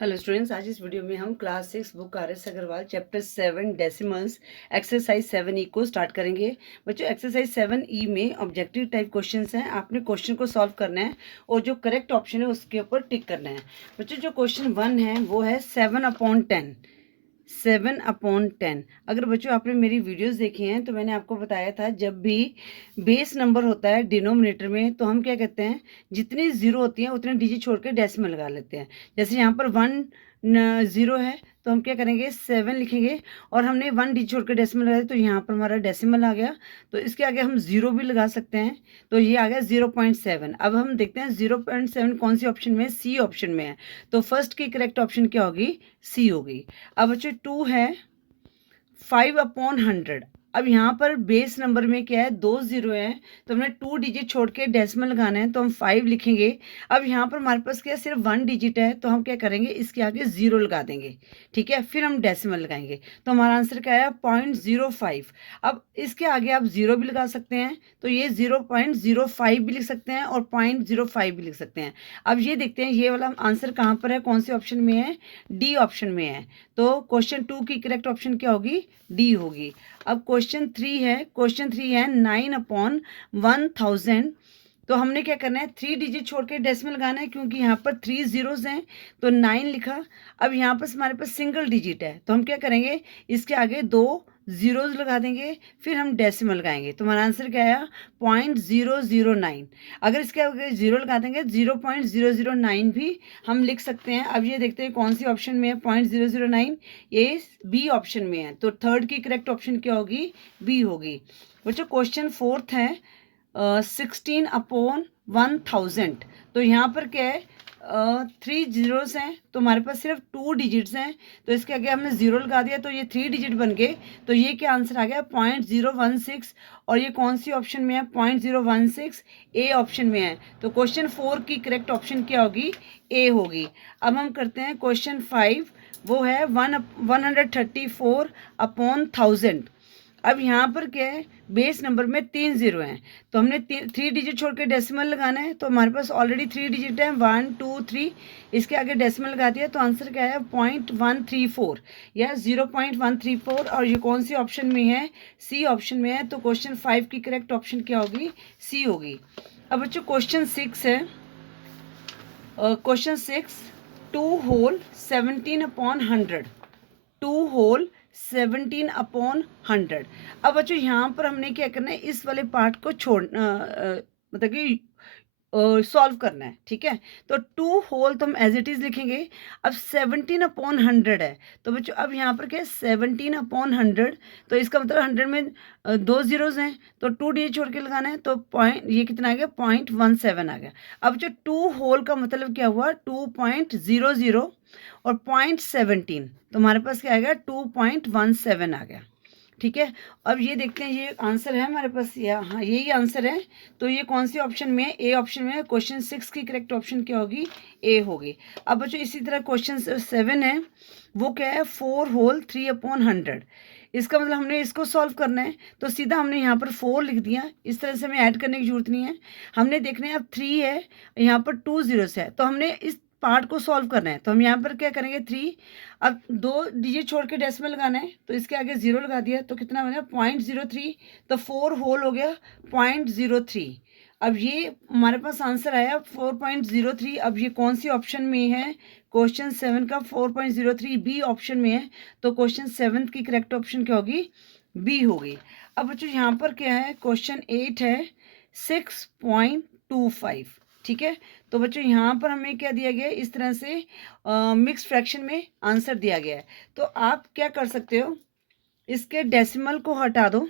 Hello students, आज इस video में हम class 6 book R S Agarwal chapter 7 decimals exercise 7 E को स्टार्ट करेंगे। बच्चों, एक्सरसाइज 7 ई में ऑब्जेक्टिव टाइप क्वेश्चंस हैं। आपने क्वेश्चन को सॉल्व करना है और जो करेक्ट ऑप्शन है उसके ऊपर टिक करना है। बच्चों, जो क्वेश्चन 1 है वो है 7/10। 7/10। अगर बच्चों आपने मेरी वीडियोस देखी हैं तो मैंने आपको बताया था, जब भी बेस नंबर होता है डिनोमिनेटर में तो हम क्या कहते हैं, जितनी जीरो होती हैं उतने डिजिट छोड़ के डेसिमल लगा लेते हैं। जैसे यहाँ पर 1 0 है तो हम क्या करेंगे, 7 लिखेंगे और हमने 1 डिजिट छोड़ के डेसिमल लगाया तो यहाँ पर हमारा डेसिमल आ गया। तो इसके आगे हम 0 भी लगा सकते हैं, तो ये आ गया 0.7। अब हम देखते हैं 0.7 कौन सी ऑप्शन में है, सी ऑप्शन में है। तो फर्स्ट की करेक्ट ऑप्शन क्या होगी, सी होगी। अब बच्चों 2 है 5/100। अब यहाँ पर बेस नंबर में क्या है, 2 0 है तो हमने 2 डिजिट छोड़ के डेसिमल लगाना है तो हम 5 लिखेंगे। अब यहाँ पर हमारे पास क्या है, सिर्फ 1 डिजिट है तो हम क्या करेंगे, इसके आगे 0 लगा देंगे। ठीक है, फिर हम डेसिमल लगाएंगे तो हमारा आंसर क्या है, 0.05। अब इसके आगे आप 0 भी लगा सकते हैं तो ये 0.05 भी लिख सकते हैं और 0.05 भी लिख सकते हैं। अब ये देखते हैं ये वाला आंसर कहाँ पर है, कौन से ऑप्शन में है, डी ऑप्शन में है। तो क्वेश्चन 2 की करेक्ट ऑप्शन क्या होगी, डी होगी। अब क्वेश्चन 3 है, क्वेश्चन 3 है 9/1000। तो हमने क्या करना है, 3 डिजिट छोड़ के डेसिमल लगाना है क्योंकि यहाँ पर 3 जीरोज हैं तो 9 लिखा। अब यहाँ पर हमारे पास सिंगल डिजिट है तो हम क्या करेंगे, इसके आगे 2 जीरोज लगा देंगे, फिर हम डेसिमल लगाएंगे तो हमारा आंसर क्या आया, 0.009। अगर इसके आगे 0 लगा देंगे 0.009 भी हम लिख सकते हैं। अब ये देखते हैं कौन सी ऑप्शन में है 0.009, ये बी ऑप्शन में है। तो थर्ड की करेक्ट ऑप्शन क्या होगी, बी होगी। बच्चों क्वेश्चन 4 है 16/1000। तो यहाँ पर क्या है, 3 जीरोस हैं तो हमारे पास सिर्फ 2 डिजिट्स हैं तो इसके आगे हमने 0 लगा दिया तो ये 3 डिजिट बन गए। तो ये क्या आंसर आ गया, 0.016। और ये कौन सी ऑप्शन में है, 0.016 ए ऑप्शन में है। तो क्वेश्चन 4 की करेक्ट ऑप्शन क्या होगी, ए होगी। अब हम करते हैं क्वेश्चन 5, वो है 134/1000। अब यहाँ पर क्या है, बेस नंबर में 3 0 हैं तो हमने 3 डिजिट छोड़ के डेसिमल लगाना है तो हमारे पास ऑलरेडी 3 डिजिट है, 1 2 3। इसके आगे डेसिमल लगा दिया तो आंसर क्या है, 0.134 या 0.134। और ये कौन सी ऑप्शन में है, सी ऑप्शन में है। तो क्वेश्चन 5 की करेक्ट ऑप्शन क्या होगी, सी होगी। अब बच्चों क्वेश्चन 6 है, क्वेश्चन 6 2 होल 17/100। 2 होल 17/100। अब बच्चों यहाँ पर हमने क्या करना है, इस वाले पार्ट को मतलब कि सॉल्व करना है। ठीक है, तो 2 होल तो हम एज इट इज लिखेंगे। अब 17/100 है तो बच्चों अब यहाँ पर क्या है, 17/100। तो इसका मतलब 100 में 2 जीरोज हैं तो 2 डी छोड़ के लगाना है तो पॉइंट, ये कितना आ गया, 0.17 आ गया। अब जो 2 होल का मतलब क्या हुआ, 2.00 और 0.17 तो हमारे पास क्या आएगा, 2.17 आ गया। ठीक है, अब ये देखते हैं ये आंसर है हमारे पास, या हाँ यही आंसर है। तो ये कौन सी ऑप्शन में है, ए ऑप्शन में है। क्वेश्चन 6 की करेक्ट ऑप्शन क्या होगी, ए होगी। अब बच्चों इसी तरह क्वेश्चन 7 है, वो क्या है, 4 होल 3/100। इसका मतलब हमने इसको सॉल्व करना है तो सीधा हमने यहाँ पर 4 लिख दिया, इस तरह से हमें ऐड करने की जरूरत नहीं है। हमने देखना है अब 3 है, यहाँ पर 2 जीरोस है तो हमने इस पार्ट को सॉल्व करना है तो हम यहाँ पर क्या करेंगे, 3। अब 2 डिजिट छोड़ के डेसिमल लगाना है तो इसके आगे 0 लगा दिया तो कितना बना, 0.03। तो 4 होल हो गया 0.03। अब ये हमारे पास आंसर आया 4.03। अब ये कौन सी ऑप्शन में है, क्वेश्चन 7 का 4.03 बी ऑप्शन में है। तो क्वेश्चन 7 की करेक्ट ऑप्शन क्या होगी, बी होगी। अब बच्चों यहाँ पर क्या है, क्वेश्चन 8 है 6.25। ठीक है, तो बच्चों यहाँ पर हमें क्या दिया गया है, इस तरह से मिक्स फ्रैक्शन में आंसर दिया गया है। तो आप क्या कर सकते हो, इसके डेसिमल को हटा दो।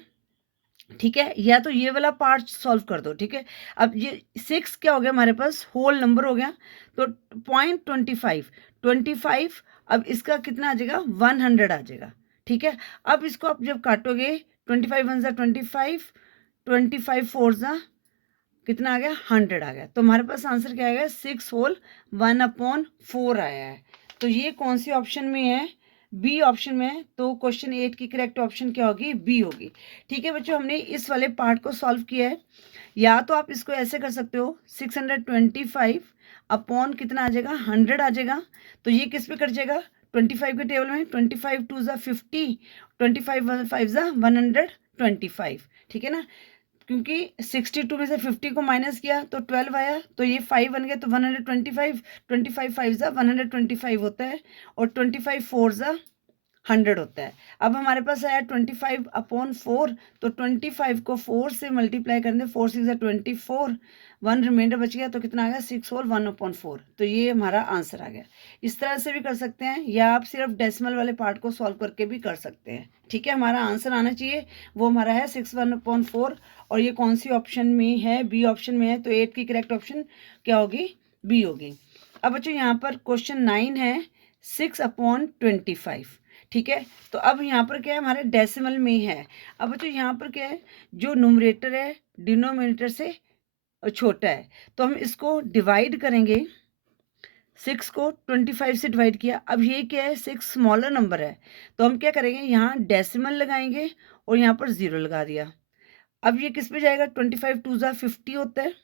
ठीक है, या तो ये वाला पार्ट सॉल्व कर दो। ठीक है, अब ये 6 क्या हो गया, हमारे पास होल नंबर हो गया तो 0.25। अब इसका कितना आ जाएगा, 100 आ जाएगा। ठीक है, अब इसको आप जब काटोगे, 25 1 25, 25 4 कितना आ गया, 100 आ गया। तो हमारे पास आंसर क्या आएगा, 6 होल 1/4 आया है। तो ये कौन सी ऑप्शन में है, बी ऑप्शन में है। तो क्वेश्चन 8 की करेक्ट ऑप्शन क्या होगी, बी होगी। ठीक है बच्चों, हमने इस वाले पार्ट को सॉल्व किया है। या तो आप इसको ऐसे कर सकते हो, 625 अपॉन कितना आ जाएगा 100 आ जाएगा। तो ये किस पे कट जाएगा 25 के टेबल में 25 2 ज़ा 50 25 5 ज़ा 125 ठीक है ना। क्योंकि 62 में से 50 को माइनस किया तो 12 आया तो ये 5 बन गया तो 125 25 5 ज़ा 125 होता है और 25 4 ज़ा 100 होता है। अब हमारे पास आया 25/4 तो 25 को 4 से मल्टीप्लाई कर दें 4 6 24 1 रिमाइंडर बच गया तो कितना आ गया 6 और 1/4 तो ये हमारा आंसर आ गया। इस तरह से भी कर सकते हैं या आप सिर्फ डेसिमल वाले पार्ट को सॉल्व करके भी कर सकते हैं। ठीक है, हमारा आंसर आना चाहिए वो हमारा है 6 1/4 और ये कौन सी ऑप्शन में है, बी ऑप्शन में है। तो 8 की करेक्ट ऑप्शन क्या होगी, बी होगी। अब बच्चों यहाँ पर क्वेश्चन 9 है 6/25 ठीक है। तो अब यहाँ पर क्या है हमारे डेसिमल में है। अब बच्चों यहाँ पर क्या है जो न्यूमरेटर है डिनोमिनेटर से छोटा है तो हम इसको डिवाइड करेंगे। 6 को 25 से डिवाइड किया। अब ये क्या है 6 स्मॉलर नंबर है तो हम क्या करेंगे यहाँ डेसिमल लगाएंगे और यहाँ पर 0 लगा दिया। अब ये किस पे जाएगा 25 2 ज़ा 50 होता है,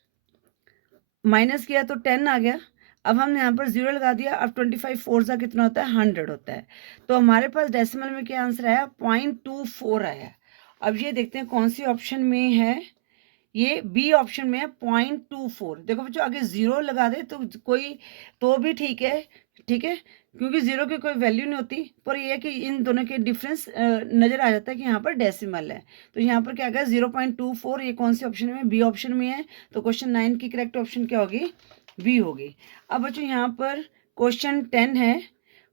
माइनस किया तो 10 आ गया। अब हमने यहाँ पर 0 लगा दिया। अब 25 4 ज़ा कितना होता है 100 होता है। तो हमारे पास डेसिमल में क्या आंसर आया 0.24 आया। अब ये देखते हैं कौन सी ऑप्शन में है, ये बी ऑप्शन में है 0.24। देखो बच्चों अगर 0 लगा दे तो कोई तो भी ठीक है, ठीक है, क्योंकि 0 की कोई वैल्यू नहीं होती पर ये है कि इन दोनों के डिफरेंस नज़र आ जाता है कि यहाँ पर डेसिमल है। तो यहाँ पर क्या गया 0.24 ये कौन सी ऑप्शन में, बी ऑप्शन में है। तो क्वेश्चन 9 की करेक्ट ऑप्शन क्या होगी, बी होगी। अब बच्चों यहाँ पर क्वेश्चन 10 है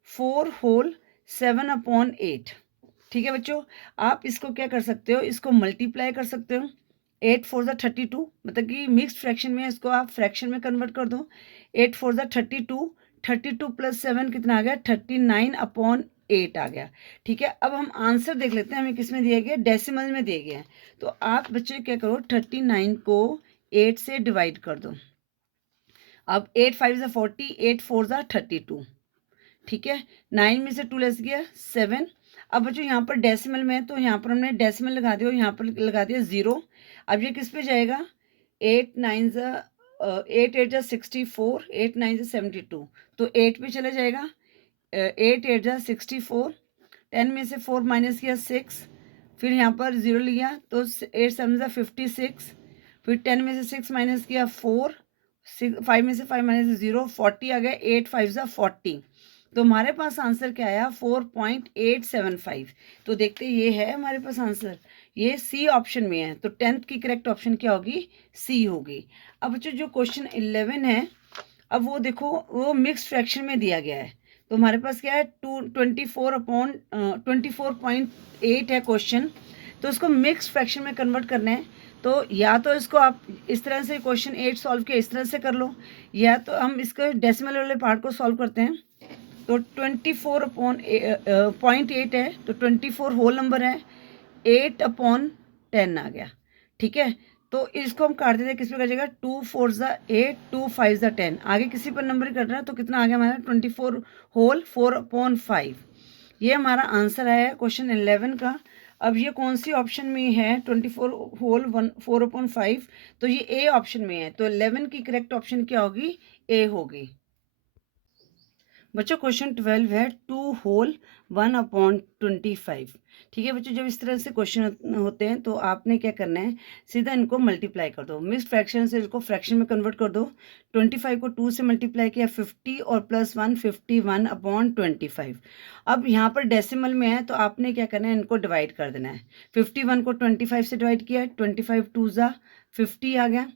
4 होल 7/8 ठीक है बच्चों। आप इसको क्या कर सकते हो, इसको मल्टीप्लाई कर सकते हो। 8 4 ज़ा 32 मतलब कि मिक्स्ड फ्रैक्शन में इसको आप फ्रैक्शन में कन्वर्ट कर दो। 8 4 ज़ा 32 32 प्लस 7 कितना आ गया 39/8 आ गया। ठीक है, अब हम आंसर देख लेते हैं हमें किस में दिए गए, डेसिमल में दिए गए हैं। तो आप बच्चे क्या करो 39 को 8 से डिवाइड कर दो। अब 8 5 ज़ा 40 8 4 ज़ा 32 ठीक है, 9 में से 2 लेस गया 7। अब बच्चों यहाँ पर डेसिमल में है तो यहाँ पर हमने डेसिमल लगा दिया और यहाँ पर लगा दिया 0। अब ये किस पे जाएगा 8 9 ज़ा 8 8 ज़ा 64 8 9 ज़ा 72 तो 8 पे चला जाएगा। 8 8 ज़ा 64 10 में से 4 माइनस किया 6 फिर यहाँ पर 0 लिया तो 8 7 ज़ा 56 फिर 10 में से 6 माइनस किया 4 5 में से 5 माइनस 0 40 आ गया 8 5 ज़ा 40 तो हमारे पास आंसर क्या आया 4.875। तो देखते ये है हमारे पास आंसर, ये सी ऑप्शन में है। तो 10th की करेक्ट ऑप्शन क्या होगी, सी होगी। अब बच्चों जो क्वेश्चन 11 है अब वो देखो वो मिक्स फ्रैक्शन में दिया गया है। तो हमारे पास क्या है 24/8 है क्वेश्चन। तो उसको मिक्स फ्रैक्शन में कन्वर्ट करना है। तो या तो इसको आप इस तरह से क्वेश्चन 8 सॉल्व किया इस तरह से कर लो, या तो हम इसके डेसिमल वाले पार्ट को सॉल्व करते हैं। तो 24/0.8 है तो 24 होल नंबर है 8/10 आ गया। ठीक है, तो इसको हम काट देते हैं किस पे कर जाएगा 2 4 ज़ा 8 2 5 ज़ा 10 आगे किसी पर नंबर करना है तो कितना आ गया हमारा 24 होल 4/5। ये हमारा आंसर आया क्वेश्चन 11 का। अब ये कौन सी ऑप्शन में है 24 होल 4/5 तो ये ए ऑप्शन में है। तो 11 की करेक्ट ऑप्शन क्या होगी, ए होगी। बच्चों क्वेश्चन 12 है 2 होल 1/25। ठीक है बच्चों, जब इस तरह से क्वेश्चन होते हैं तो आपने क्या करना है सीधा इनको मल्टीप्लाई कर दो। मिक्स्ड फ्रैक्शन से इसको फ्रैक्शन में कन्वर्ट कर दो। 25 को 2 से मल्टीप्लाई किया 50 और प्लस 1 51/25। अब यहाँ पर डेसिमल में है तो आपने क्या करना है इनको डिवाइड कर देना है। 51 को 25 से डिवाइड किया 25 2 ज़ा 50 आ गया।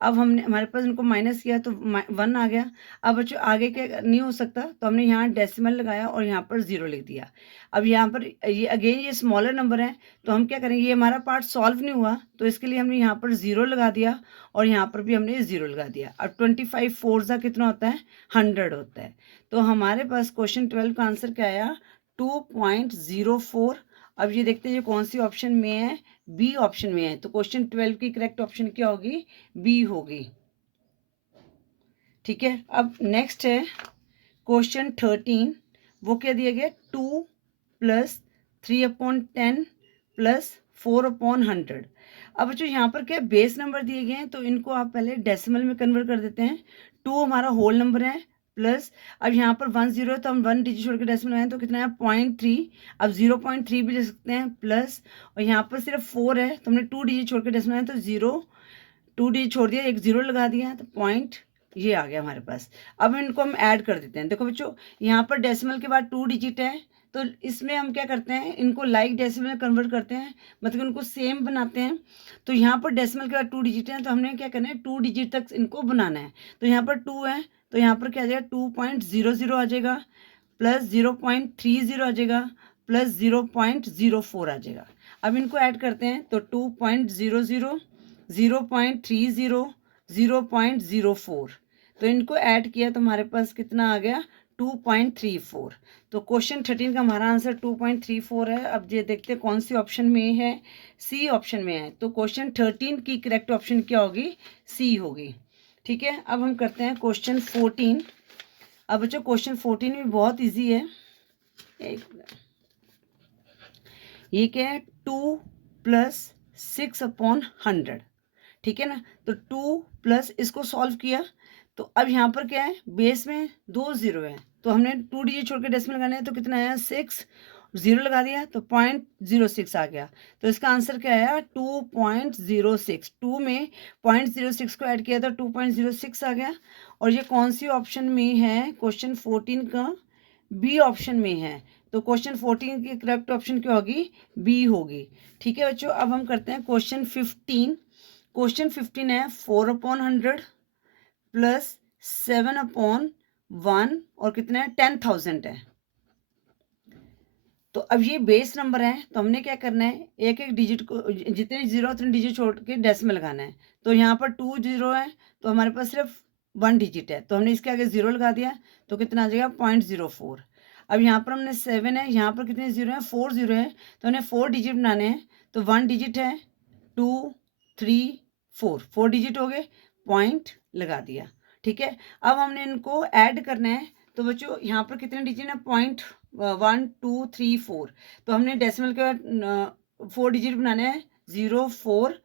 अब हमने हमारे पास इनको माइनस किया तो 1 आ गया। अब बच्चों आगे क्या नहीं हो सकता तो हमने यहाँ डेसिमल लगाया और यहाँ पर 0 लिख दिया। अब यहाँ पर ये अगेन ये स्मॉलर नंबर है तो हम क्या करेंगे, ये हमारा पार्ट सॉल्व नहीं हुआ तो इसके लिए हमने यहाँ पर 0 लगा दिया और यहाँ पर भी हमने 0 लगा दिया। अब 25 4 ज़ा कितना होता है 100 होता है। तो हमारे पास क्वेश्चन 12 का आंसर क्या आया 2.04। अब ये देखते हैं ये कौन सी ऑप्शन में है, बी ऑप्शन में है। तो क्वेश्चन 12 की करेक्ट ऑप्शन क्या होगी, बी होगी। ठीक है, अब नेक्स्ट है क्वेश्चन 13। वो क्या दिया गया 2 प्लस 3/10 प्लस 4/100। अब बच्चों यहाँ पर क्या बेस नंबर दिए गए हैं तो इनको आप पहले डेसिमल में कन्वर्ट कर देते हैं। 2 हमारा होल नंबर है, प्लस अब यहाँ पर 1 0 है तो हम 1 डिजिट छोड़ के डेसिमल लगाएं तो कितना है 0.3। अब 0.3 भी ले सकते हैं, प्लस और यहाँ पर सिर्फ 4 है तो हमने 2 डिजिट छोड़ के डेसिमल लगाएं तो 0, 2 डिजिट छोड़ दिया, एक 0 लगा दिया तो पॉइंट ये आ गया हमारे पास। अब इनको हम ऐड कर देते हैं। देखो बच्चों, यहाँ पर डेसिमल के बाद 2 डिजिट है तो इसमें हम क्या करते हैं, इनको लाइक डेसिमल में कन्वर्ट करते हैं, मतलब उनको सेम बनाते हैं। तो यहाँ पर डेसिमल के बाद 2 डिजिट है तो हमने क्या करना है, 2 डिजिट तक इनको बनाना है। तो यहाँ पर 2 है तो यहाँ पर क्या आ जाएगा 2.00 आ जाएगा, प्लस 0.30 आ जाएगा, प्लस 0.04 आ जाएगा। अब इनको ऐड करते हैं तो 2.00, 0.30, 0.04, तो इनको ऐड किया तो हमारे पास कितना आ गया 2.34। तो क्वेश्चन 13 का हमारा आंसर 2.34 है। अब ये देखते हैं कौन सी ऑप्शन में है, सी ऑप्शन में है। तो क्वेश्चन 13 की करेक्ट ऑप्शन क्या होगी, सी होगी। ठीक है, अब हम करते हैं क्वेश्चन 14। अब बच्चों क्वेश्चन 14 भी बहुत इजी है। एक ये क्या है, 2 + 6/100, ठीक है ना। तो 2 प्लस इसको सॉल्व किया तो अब यहाँ पर क्या है, बेस में 2 0 है तो हमने 2 डिजिट छोड़ के डेसिमल लगाने हैं तो कितना आया 6, 0 लगा दिया तो 0.06 आ गया। तो इसका आंसर क्या आया 2.06। 2 में 0.06 को ऐड किया तो 2.06 आ गया। और ये कौन सी ऑप्शन में है, क्वेश्चन 14 का बी ऑप्शन में है। तो क्वेश्चन 14 की करेक्ट ऑप्शन क्या होगी, बी होगी। ठीक है बच्चों, अब हम करते हैं क्वेश्चन 15। क्वेश्चन 15 है 4/100 प्लस 7/1 और कितना है 10,000 है। तो अब ये बेस नंबर है तो हमने क्या करना है, एक एक डिजिट को जितने जीरो उतने डिजिट छोड़ के डेसिमल लगाना है। तो यहाँ पर 2 0 है तो हमारे पास सिर्फ 1 डिजिट है तो हमने इसके आगे 0 लगा दिया तो कितना आ जाएगा 0.04। अब यहाँ पर हमने 7 है, यहाँ पर कितने 0 है 4 0 है तो हमने 4 डिजिट बनाने हैं। तो 1 डिजिट है 2 3 4 डिजिट हो गए, पॉइंट लगा दिया। ठीक है, अब हमने इनको ऐड करना है। तो बच्चों यहाँ पर कितने डिजिट है, 1 2 3 4। तो हमने डेसिमल के बाद 4 डिजिट बनाने हैं 0 4।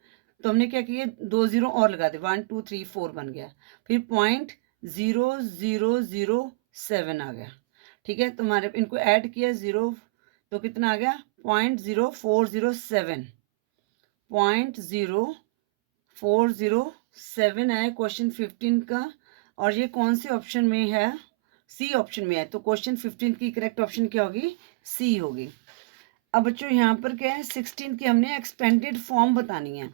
तो हमने क्या किया 2 0 और लगा दे, 1 2 3 4 बन गया, फिर 0.0007 आ गया। ठीक है, तो हमारे इनको ऐड किया 0 तो कितना आ गया 0.0407, 0.0407 है क्वेश्चन 15 का। और ये कौन सी ऑप्शन में है, सी ऑप्शन में है। तो क्वेश्चन 15 की करेक्ट ऑप्शन क्या होगी, सी होगी। अब बच्चों यहाँ पर क्या है 16 की हमने एक्सपेंडेड फॉर्म बतानी है।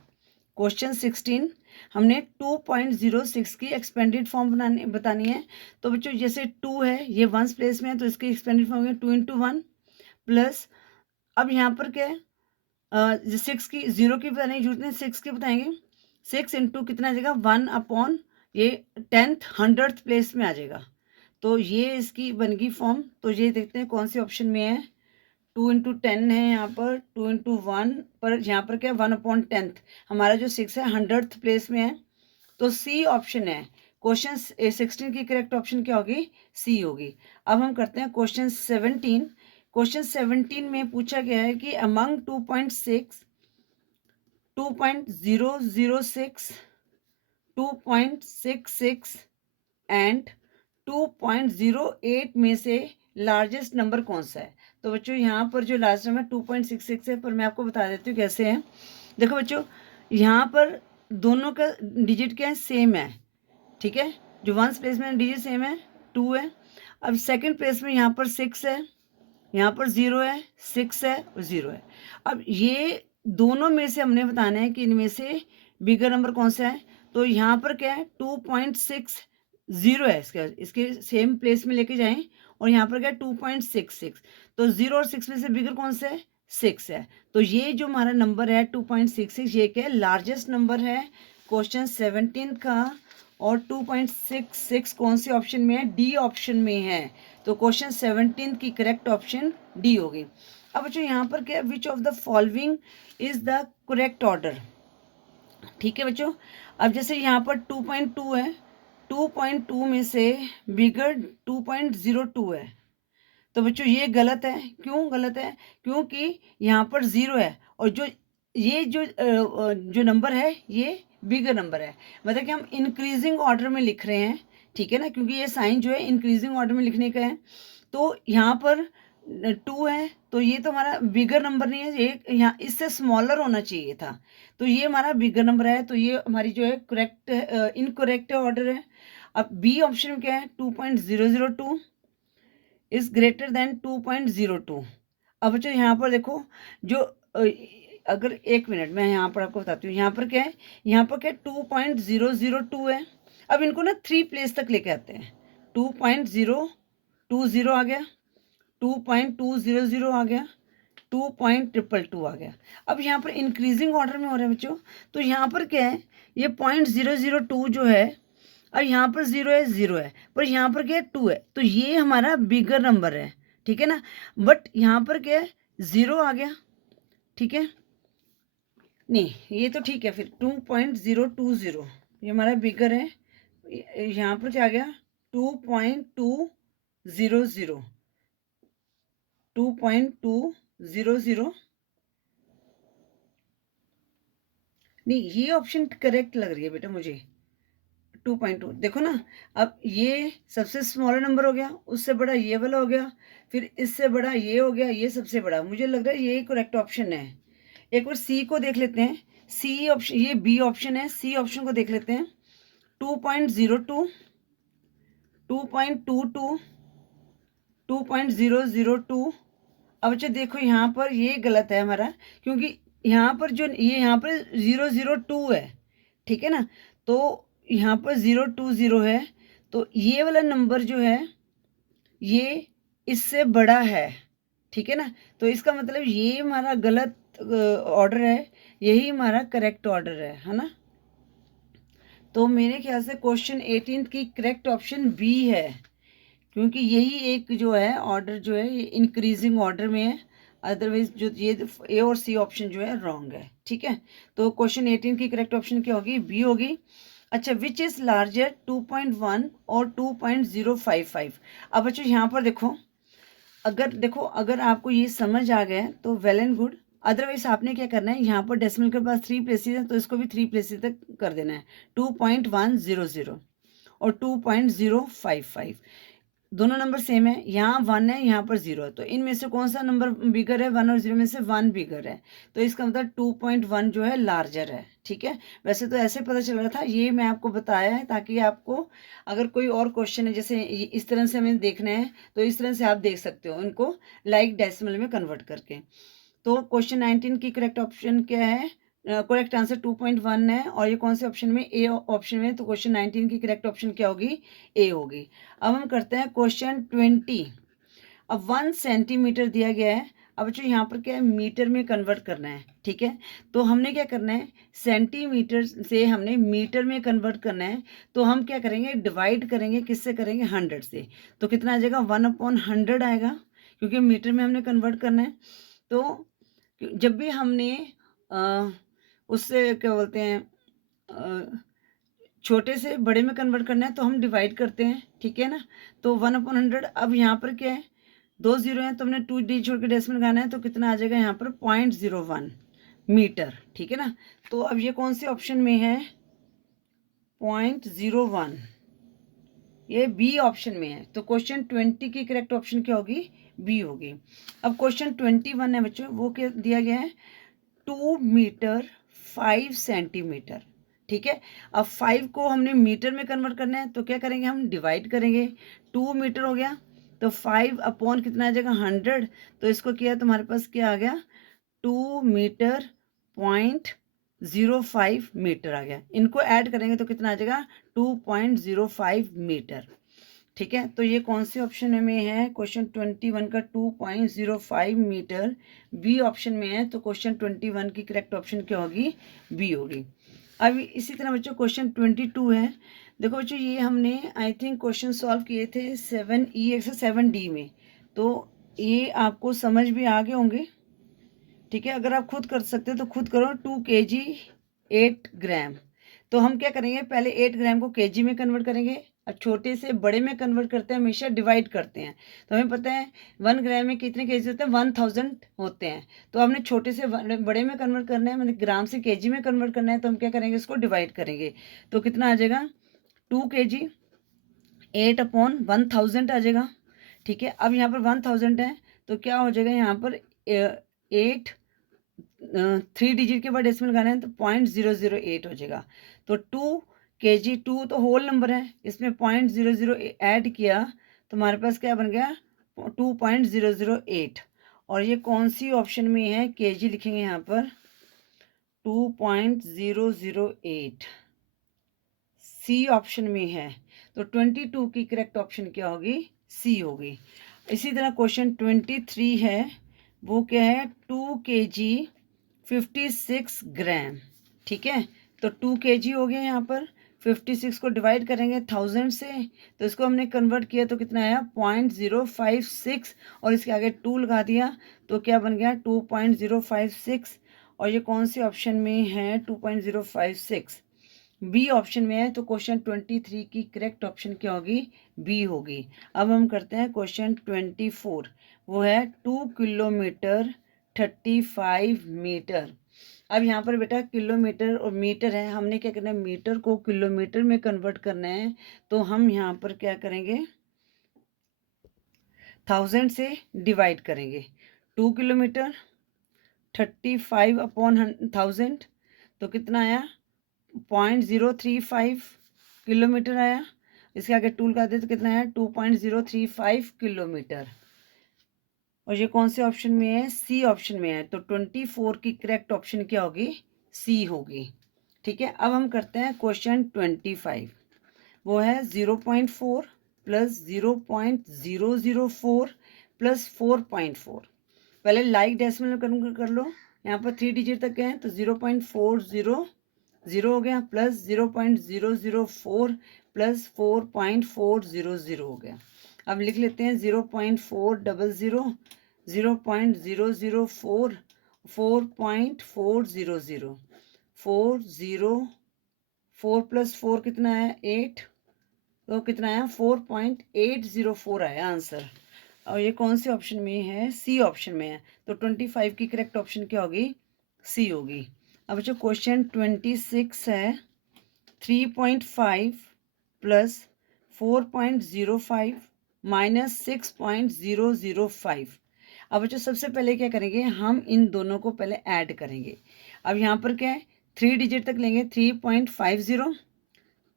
क्वेश्चन 16 हमने 2.06 की एक्सपेंडेड फॉर्म बतानी है। तो बच्चों जैसे 2 है ये 1 प्लेस में है तो इसकी एक्सपेंडेड फॉर्म है 2 × 1 प्लस, अब यहाँ पर क्या है 6 की 0 की बताने की जरूरत नहीं, 6 की बताएंगे। 6 इंटू कितना आ जाएगा 1/, ये 10th 100th प्लेस में आ जाएगा। तो ये इसकी बन गई फॉर्म। तो ये देखते हैं कौन सी ऑप्शन में है। 2 × 10 है यहाँ पर, 2 × 1 पर यहाँ पर क्या 1/10th, हमारा जो 6 है 100th प्लेस में है। तो सी ऑप्शन है। क्वेश्चन 16 की करेक्ट ऑप्शन क्या होगी, सी होगी। अब हम करते हैं क्वेश्चन 17। क्वेश्चन 17 में पूछा गया है कि अमंग 2.6, 2.006, 2.66 एंड 2.08 में से लार्जेस्ट नंबर कौन सा है। तो बच्चों यहाँ पर जो लास्ट नंबर 2.66 है, पर मैं आपको बता देती हूँ कैसे है। देखो बच्चों यहाँ पर दोनों का डिजिट क्या है, सेम है। ठीक है, जो 1 प्लेस में डिजिट सेम है 2 है। अब सेकंड प्लेस में यहाँ पर 6 है, यहाँ पर 0 है, 6 है और 0 है। अब ये दोनों में से हमने बताना है कि इनमें से बिगर नंबर कौन सा है। तो यहाँ पर क्या है 2.60 है, इसके सेम प्लेस में लेके जाएं। और यहाँ पर क्या है 2.66। तो 0 और 6 में से बिगर कौन सा है, 6 है। तो ये जो हमारा नंबर है 2.66 ये क्या है, लार्जेस्ट नंबर है क्वेश्चन 17 का। और 2.66 कौन सी ऑप्शन में है, डी ऑप्शन में है। तो क्वेश्चन 17 की करेक्ट ऑप्शन डी होगी। अब बच्चों यहाँ पर क्या, which of the following is the correct order. ठीक है बच्चों, अब जैसे यहाँ पर 2.2 है, 2.2 में से बिगर 2.02 है। तो बच्चों ये गलत है। क्यों गलत है, क्योंकि यहाँ पर 0 है और ये जो नंबर है ये बिगर नंबर है। मतलब कि हम इंक्रीजिंग ऑर्डर में लिख रहे हैं ठीक है ना, क्योंकि ये साइन जो है इंक्रीजिंग ऑर्डर में लिखने का है। तो यहाँ पर 2 है, तो ये तो हमारा बिगर नंबर नहीं है, ये यहाँ इससे स्मॉलर होना चाहिए था। तो ये हमारा बिगर नंबर है, तो ये हमारी जो है करेक्ट इनकरेक्ट ऑर्डर है। अब बी ऑप्शन में क्या है, 2.002 इज ग्रेटर देन 2.02। अब बच्चों यहाँ पर देखो, जो अगर एक मिनट मैं यहाँ पर आपको बताती हूँ, यहाँ पर क्या है, यहाँ पर क्या 2.002 है। अब इनको ना 3 प्लेस तक लेके आते हैं। 2.020 आ गया, 2.200 आ गया, 2.222 आ गया। अब यहाँ पर इंक्रीजिंग ऑर्डर में हो रहा है बच्चों, तो यहाँ पर क्या है, ये 0.002 जो है, और यहाँ पर 0 है, 0 है, पर यहाँ पर क्या है 2 है, तो ये हमारा बिगर नंबर है, ठीक है ना। बट यहाँ पर क्या है, 0 आ गया, ठीक है, नहीं ये तो ठीक है, फिर 2.020 ये हमारा बिगर है। यहाँ पर क्या आ गया, 2.200, 2.200, नहीं ये ऑप्शन करेक्ट लग रही है बेटा मुझे। 2.2 देखो ना, अब ये सबसे स्मॉलर नंबर हो गया, उससे बड़ा ये वाला हो गया, फिर इससे बड़ा ये हो गया, ये सबसे बड़ा, मुझे लग रहा है ये करेक्ट ऑप्शन है। एक बार सी को देख लेते हैं, सी ऑप्शन, ये बी ऑप्शन है, सी ऑप्शन को देख लेते हैं। 2.02, 2.22, 2.002। अब अच्छा देखो यहाँ पर ये गलत है हमारा, क्योंकि यहाँ पर जो ये यहाँ पर 002 है, ठीक है ना, तो यहाँ पर 020 है, तो ये वाला नंबर जो है ये इससे बड़ा है, ठीक है ना। तो इसका मतलब ये हमारा गलत ऑर्डर है, यही हमारा करेक्ट ऑर्डर है ना। तो मेरे ख्याल से क्वेश्चन 18 की करेक्ट ऑप्शन बी है, क्योंकि यही एक जो है ऑर्डर जो है ये इंक्रीजिंग ऑर्डर में है, अदरवाइज जो ये ए और सी ऑप्शन जो है रॉन्ग है, ठीक है। तो क्वेश्चन 18 की करेक्ट ऑप्शन क्या होगी, बी होगी। अच्छा, विच इज़ लार्जर 2.1 और 2.055। अब बच्चों यहाँ पर देखो, अगर आपको ये समझ आ गया तो वेल एंड गुड, अदरवाइज आपने क्या करना है, यहाँ पर डेसिमल के पास 3 प्लेसेस है, तो इसको भी 3 प्लेसेस तक कर देना है। 2.100 और 2.055 दोनों नंबर सेम है, यहाँ 1 है, यहाँ पर 0 है, तो इनमें से कौन सा नंबर बिगर है, 1 और 0 में से 1 बिगर है, तो इसका मतलब 2.1 जो है लार्जर है, ठीक है। वैसे तो ऐसे पता चल रहा था, ये मैं आपको बताया है ताकि आपको अगर कोई और क्वेश्चन है जैसे इस तरह से हमें देखना है, तो इस तरह से आप देख सकते हो इनको लाइक डेसिमल में कन्वर्ट करके। तो क्वेश्चन 19 की करेक्ट ऑप्शन क्या है, करेक्ट आंसर 2.1 है, और ये कौन से ऑप्शन में, ए ऑप्शन में, तो क्वेश्चन 19 की करेक्ट ऑप्शन क्या होगी, ए होगी। अब हम करते हैं क्वेश्चन 20। अब 1 सेंटीमीटर दिया गया है, अब जो यहाँ पर क्या है, मीटर में कन्वर्ट करना है, ठीक है। तो हमने क्या करना है, सेंटीमीटर से हमने मीटर में कन्वर्ट करना है, तो हम क्या करेंगे, डिवाइड करेंगे, किससे करेंगे, 100 से। तो कितना आ जाएगा, 1/100 आएगा, क्योंकि मीटर में हमने कन्वर्ट करना है। तो जब भी हमने उससे क्या बोलते हैं, छोटे से बड़े में कन्वर्ट करना है, तो हम डिवाइड करते हैं, ठीक है ना। तो 1/100, अब यहाँ पर क्या है, 2 0 है, तो हमने 2 डी छोड़ के डेसिमल लगाना है, तो कितना आ जाएगा यहाँ पर 0.01 मीटर, ठीक है ना। तो अब ये कौन से ऑप्शन में है, 0.01, ये बी ऑप्शन में है। तो क्वेश्चन 20 की करेक्ट ऑप्शन क्या होगी, बी होगी। अब क्वेश्चन 21 है बच्चों, वो क्या दिया गया है, 2 मीटर 5 सेंटीमीटर, ठीक है। अब 5 को हमने मीटर में कन्वर्ट करना है, तो क्या करेंगे, हम डिवाइड करेंगे, 2 मीटर हो गया, तो 5 अपॉन कितना आ जाएगा, 100, तो इसको किया तो हमारे पास क्या आ गया, 2 मीटर 0.05 मीटर आ गया। इनको ऐड करेंगे तो कितना आ जाएगा, 2.05 मीटर, ठीक है। तो ये कौन से ऑप्शन में है, क्वेश्चन 21 का 2.05 मीटर बी ऑप्शन में है, तो क्वेश्चन 21 की करेक्ट ऑप्शन क्या होगी, बी होगी। अब इसी तरह बच्चों क्वेश्चन 22 है। देखो बच्चों, ये हमने आई थिंक क्वेश्चन सॉल्व किए थे 7E एक्सरसाइज 7D में, तो ये आपको समझ भी आ गए होंगे, ठीक है। अगर आप खुद कर सकते हो तो खुद करो। 2 kg 8 ग्राम, तो हम क्या करेंगे, पहले 8 ग्राम को kg में कन्वर्ट करेंगे, अब छोटे से बड़े में कन्वर्ट करते हैं, हमेशा डिवाइड करते हैं। तो हमें पता है 1 ग्राम में कितने केजी होते हैं, 1000 होते हैं। तो हमने छोटे से बड़े में कन्वर्ट करना है, मतलब ग्राम से केजी में कन्वर्ट करना है, तो हम क्या करेंगे, इसको डिवाइड करेंगे, तो कितना आ जाएगा, 2 kg 8/1000 आ जाएगा, ठीक है। अब यहाँ पर 1000 है तो क्या हो जाएगा, यहाँ पर 8 3 डिजिट के बाद डेसिमल लगाना है तो 0.008 हो जाएगा। तो 2 kg, 2 तो होल नंबर है, इसमें 0.00 ऐड किया तो हमारे पास क्या बन गया 2.008। और ये कौन सी ऑप्शन में है, kg लिखेंगे यहाँ पर 2.008 सी ऑप्शन में है। तो 22 की करेक्ट ऑप्शन क्या होगी, सी होगी। इसी तरह क्वेश्चन 23 है, वो क्या है 2 kg 56 ग्राम, ठीक है। तो 2 kg हो गया, यहाँ पर 56 को डिवाइड करेंगे 1000 से तो इसको हमने कन्वर्ट किया तो कितना आया 0.056 और इसके आगे 2 लगा दिया तो क्या बन गया 2.056। और ये कौन सी ऑप्शन में है 2.056, बी ऑप्शन में है। तो क्वेश्चन 23 की करेक्ट ऑप्शन क्या होगी, बी होगी। अब हम करते हैं क्वेश्चन 24, वो है 2 किलोमीटर 35 मीटर। अब यहाँ पर बेटा किलोमीटर और मीटर है, हमने क्या करना है मीटर को किलोमीटर में कन्वर्ट करना है। तो हम यहाँ पर क्या करेंगे 1000 से डिवाइड करेंगे। 2 किलोमीटर 35/1000 तो कितना आया 0.035 किलोमीटर आया। इसके आगे 2 लगा दे तो कितना आया 2.035 किलोमीटर। और ये कौन से ऑप्शन में है, सी ऑप्शन में है। तो 24 की करेक्ट ऑप्शन क्या होगी, सी होगी, ठीक है। अब हम करते हैं क्वेश्चन 25, वो है 0.4 प्लस 0.004 प्लस 4.4। पहले लाइक डेसिमल कर लो, यहाँ पर 3 डिजिट तक गए तो 0.400 हो गया प्लस 0.004 प्लस 4.400 हो गया। अब लिख लेते हैं 0.400 0.004 4.400 4 प्लस 4 कितना है 8 तो कितना आया 4.804 आया आंसर। और ये कौन से ऑप्शन में है, सी ऑप्शन में है। तो 25 की करेक्ट ऑप्शन क्या होगी, सी होगी। अब जो क्वेश्चन 26 है 3.5 प्लस 4.05 माइनस 6.005। अब बच्चों सबसे पहले क्या करेंगे, हम इन दोनों को पहले ऐड करेंगे। अब यहाँ पर क्या है 3 डिजिट तक लेंगे 3.50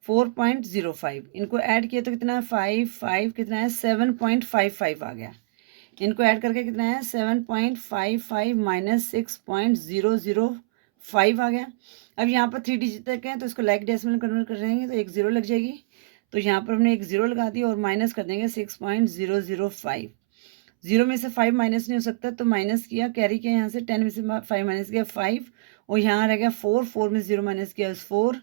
4.05, इनको ऐड किया तो कितना है 5 कितना है 7.55 आ गया। इनको ऐड करके कितना है 7.55 माइनस 6.005 आ गया। अब यहाँ पर 3 डिजिट तक है तो इसको लाइक डेसिमल कन्वर्ट कर देंगे तो एक जीरो लग जाएगी। तो यहाँ पर हमने एक जीरो लगा दी और माइनस कर देंगे 6.005। जीरो में से 5 माइनस नहीं हो सकता तो माइनस किया, कैरी किया यहाँ से 10 में से 5 माइनस किया 5 और यहाँ रह गया 4 में से 0 माइनस किया 4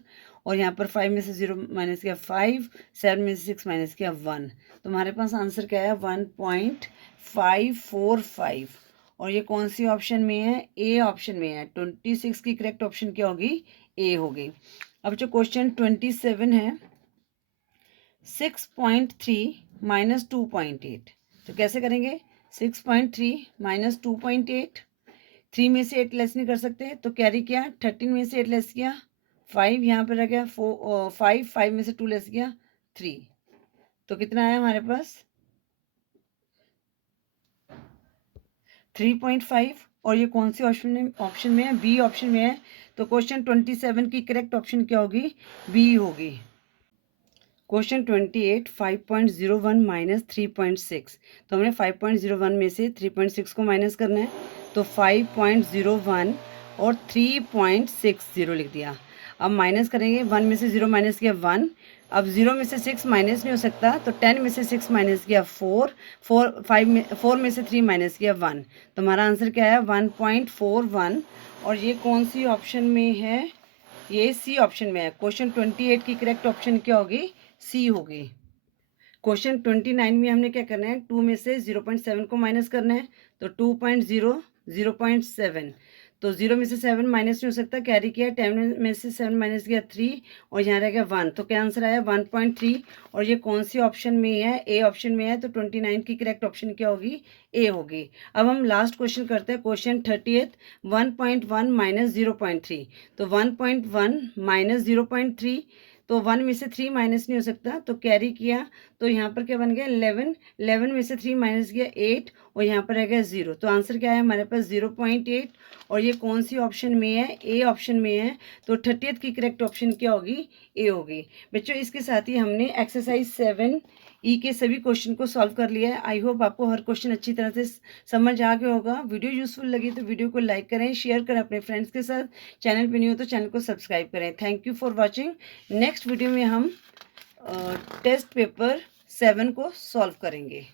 और यहाँ पर 5 में से 0 माइनस किया 5 7 में से 6 माइनस किया 1। तो हमारे पास आंसर क्या है 1.545। और ये कौन सी ऑप्शन में है, ए ऑप्शन में है। 26 की करेक्ट ऑप्शन क्या होगी, ए होगी। अब जो क्वेश्चन 27 है 6.3 माइनस 2.8 तो कैसे करेंगे 6.3 माइनस 2.8, 3 में से 8 लेस नहीं कर सकते तो कैरी किया 13 में से 8 लेस किया 5, यहाँ पर रह गया 5 में से 2 लेस किया 3 तो कितना आया हमारे पास 3.5। और ये कौन सी ऑप्शन में है, बी ऑप्शन में है। तो क्वेश्चन 27 की करेक्ट ऑप्शन क्या होगी, बी होगी। क्वेश्चन 28 5.01 माइनस 3.6 तो हमने 5.01 में से 3.6 को माइनस करना है तो 5.01 और 3.60 लिख दिया। अब माइनस करेंगे 1 में से 0 माइनस किया 1, अब 0 में से 6 माइनस नहीं हो सकता तो 10 में से 6 माइनस किया 4 4 में से 3 माइनस किया 1 तो हमारा आंसर क्या है 1.41। और ये कौन सी ऑप्शन में है, ये सी ऑप्शन में है। क्वेश्चन 28 की करेक्ट ऑप्शन क्या होगी, सी होगी। क्वेश्चन 29 में हमने क्या करना है 2 में से 0.7 को माइनस करना है तो 2.0 0.7 तो 0 में से 7 माइनस नहीं हो सकता, कैरी किया 10 में से 7 माइनस किया 3 और यहाँ रह गया 1 तो क्या आंसर आया 1.3। और ये कौन सी ऑप्शन में है, ए ऑप्शन में है। तो 29 की करेक्ट ऑप्शन क्या होगी, ए होगी। अब हम लास्ट क्वेश्चन करते हैं क्वेश्चन 30 1.1 माइनस 0.3 तो 1.1 माइनस 0.3 तो 1 में से 3 माइनस नहीं हो सकता, तो कैरी किया तो यहाँ पर क्या बन गया 11, 11 में से 3 माइनस किया 8 और यहाँ पर रह गया 0। तो आंसर क्या है हमारे पास 0.8 और ये कौन सी ऑप्शन में है, ए ऑप्शन में है। तो 30th की करेक्ट ऑप्शन क्या होगी, ए होगी। बच्चों इसके साथ ही हमने एक्सरसाइज 7 ई के सभी क्वेश्चन को सॉल्व कर लिया है। आई होप आपको हर क्वेश्चन अच्छी तरह से समझ आ गया होगा। वीडियो यूजफुल लगी तो वीडियो को लाइक करें, शेयर करें अपने फ्रेंड्स के साथ। चैनल पे नहीं हो तो चैनल को सब्सक्राइब करें। Thank you for watching. Next video में हम टेस्ट पेपर 7 को सॉल्व करेंगे।